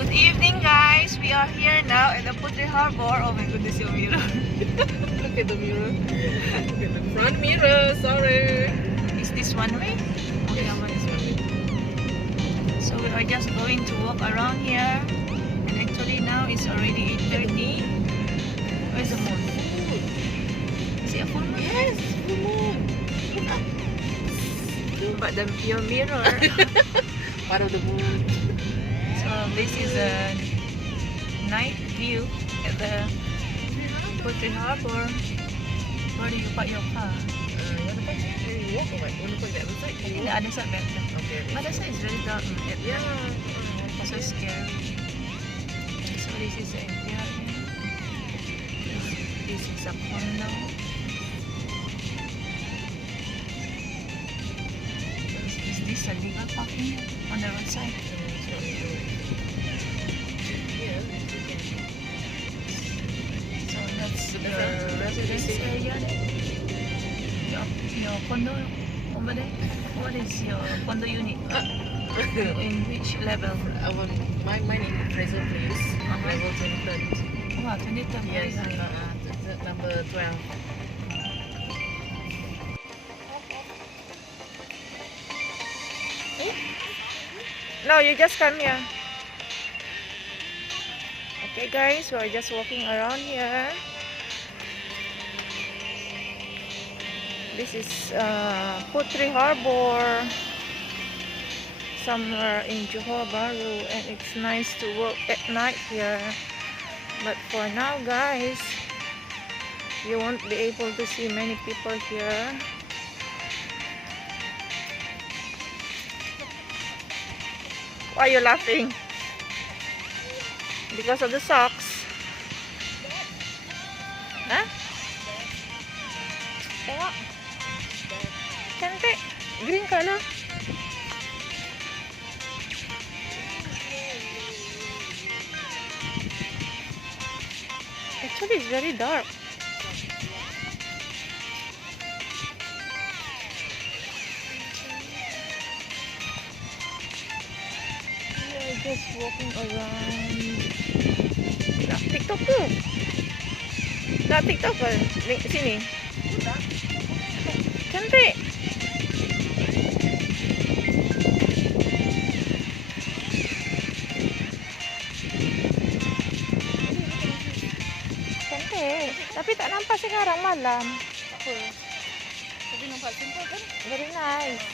Good evening, guys. We are here now at the Puteri Harbour. Oh my goodness, your mirror. Look at the mirror. Look at the front mirror. Sorry. Is this one way? Oh, yeah, one is one way. So we are just going to walk around here. And actually now it's already 8:30. Where's the moon? Is it a full moon? Yes, full moon. But your mirror. Part of the moon. So this is a night view at the Puteri Harbour. Where do you park your car? You want to park here? You walk or what? You want to park the other side? I think the other side better. Okay. But the side is very dark. Yeah. So scary. So this is the area. This is a condo. Is this a legal parking on the roadside? So that's the residence area. Your condo over there. What is your condo unit? In which level? Mine in Fraser Place. Level 23rd. Wow, 23rd. Yes, number 12. No, you just come here. Okay guys, we are just walking around here. This is Puteri Harbour, somewhere in Johor Bahru, and it's nice to walk at night here. But for now guys, you won't be able to see many people here. Why are you laughing? Because of the socks? Huh? Tengok. Cantik. Green color. Actually, it's very dark. Just walking around. Nak TikTok ke? Nak TikTok ke? Sini. Cantik. Cantik. Tapi tak nampak sekarang malam. Apa? Tapi nampak simple kan? Very nice.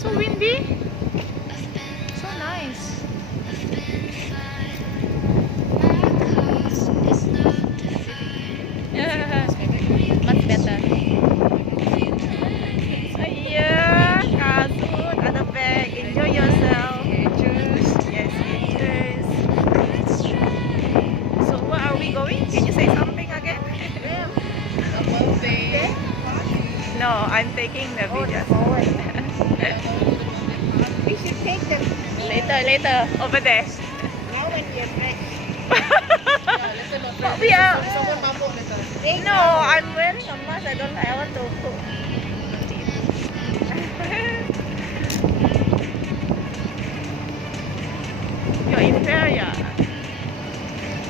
So windy. So nice. Yeah, much better. Yeah, kasut, ada bag. Enjoy yourself. Cheers. Yes, cheers. So where are we going? Can you say something again? No, I'm taking the video. We should take them Later, over there. now when we are fresh. But we are. Someone mabuk later. No, I'm wearing a mask. I want to cook. You're in here, yeah.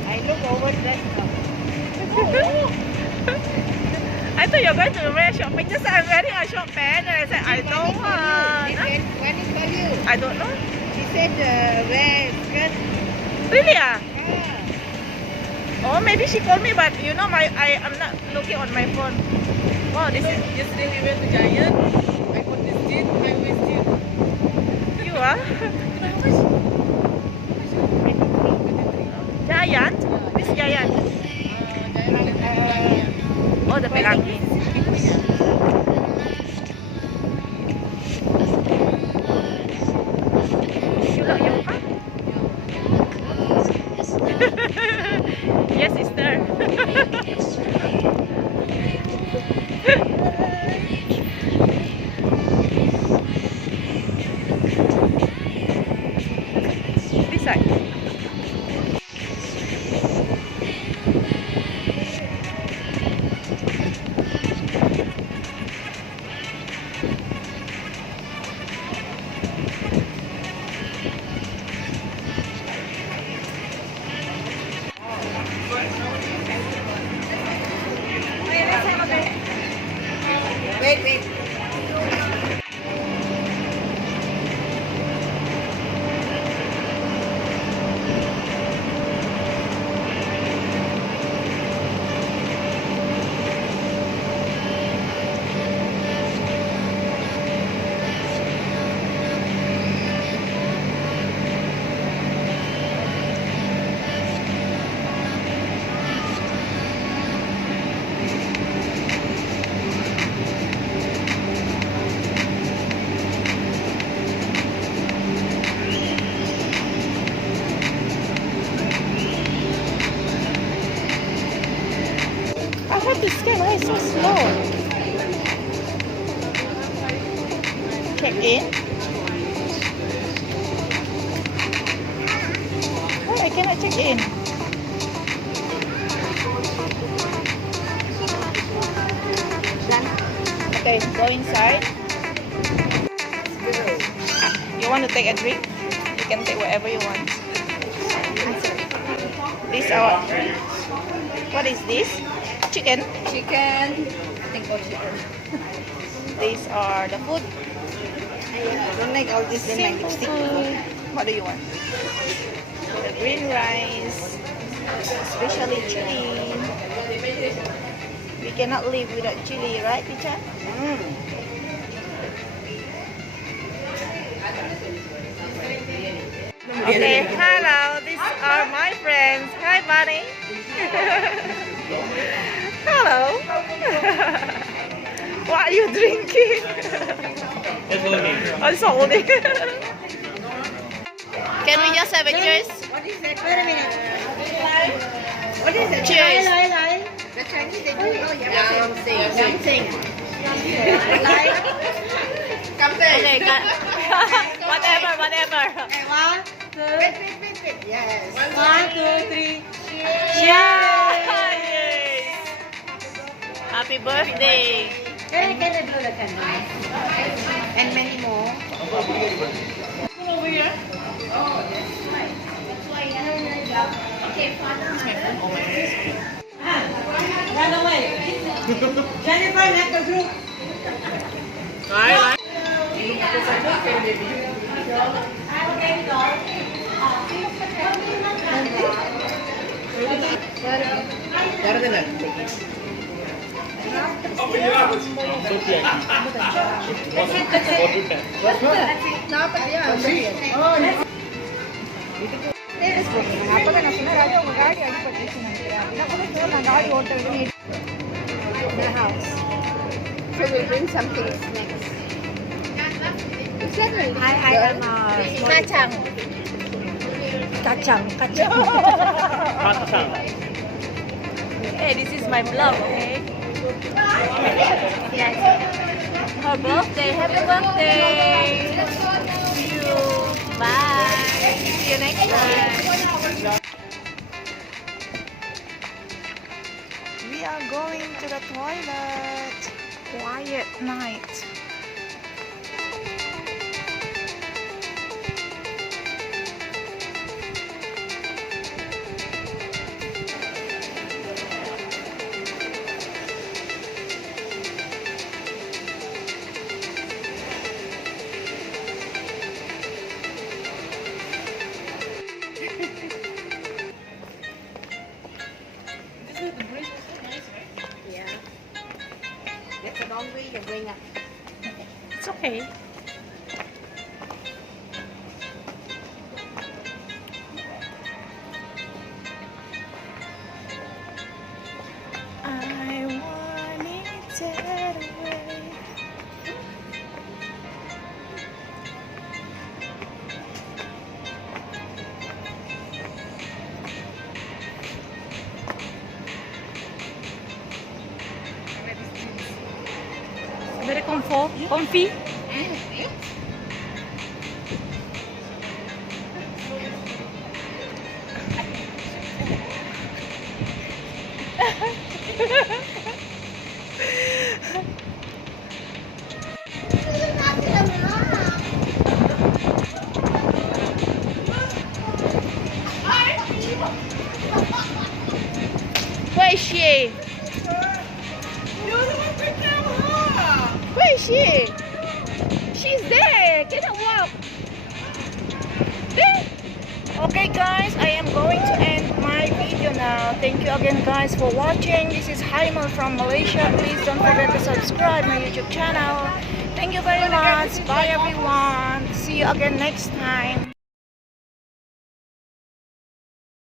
I look overdressed now. I thought you were going to wear short pants. Just said I'm wearing a short pants, and I said I don't want. When he call you, I don't know. she said wear skirt. Really? Ah? Ah. Oh, maybe she called me, but you know I'm not looking on my phone. Wow, this is Yesterday we went to Giant. I bought this jean, my waist jean. you ah. Giant? This Giant. Giant. Oh, the Pelangi. Wait, wait. I have to scan. Why it's so slow? Check in. Why I cannot check in? Okay, go inside. You want to take a drink? You can take whatever you want. This our. What is this? Chicken. Chicken. I think all chicken. These are the food. Don't like all this. Simple food. What do you want? The green rice, especially chili. We cannot live without chili, right, teacher? Okay, hello. These are my friends. Hi, Bunny. Hello. What are you drinking? It's only. Can we just have a cheers? What is that? Wait a minute. What is it? Cheers. The Chinese they do. Oh, yeah. Something. Okay, whatever. One, two. Wait. Yes. 1, 2, 3. Yes. Happy birthday. Can I blow the candle? And many more. Over here. Run away. Jennifer, let the group. The house. So we bring something next. I am kacang. Hey, this is my vlog, okay? Yes. Her birthday. Happy birthday. See you. Bye. See you next time. We are going to the toilet. Quiet night. Yeah. That's a long way to bring up. It's okay. I want it that way. Very comfy. Where is she? You're the one with camera. she? She's there. Cannot walk. There. Okay guys, I am going to end my video now. Thank you again guys for watching. This is Haimal from Malaysia. Please don't forget to subscribe my YouTube channel. Thank you very much. Bye everyone. See you again next time.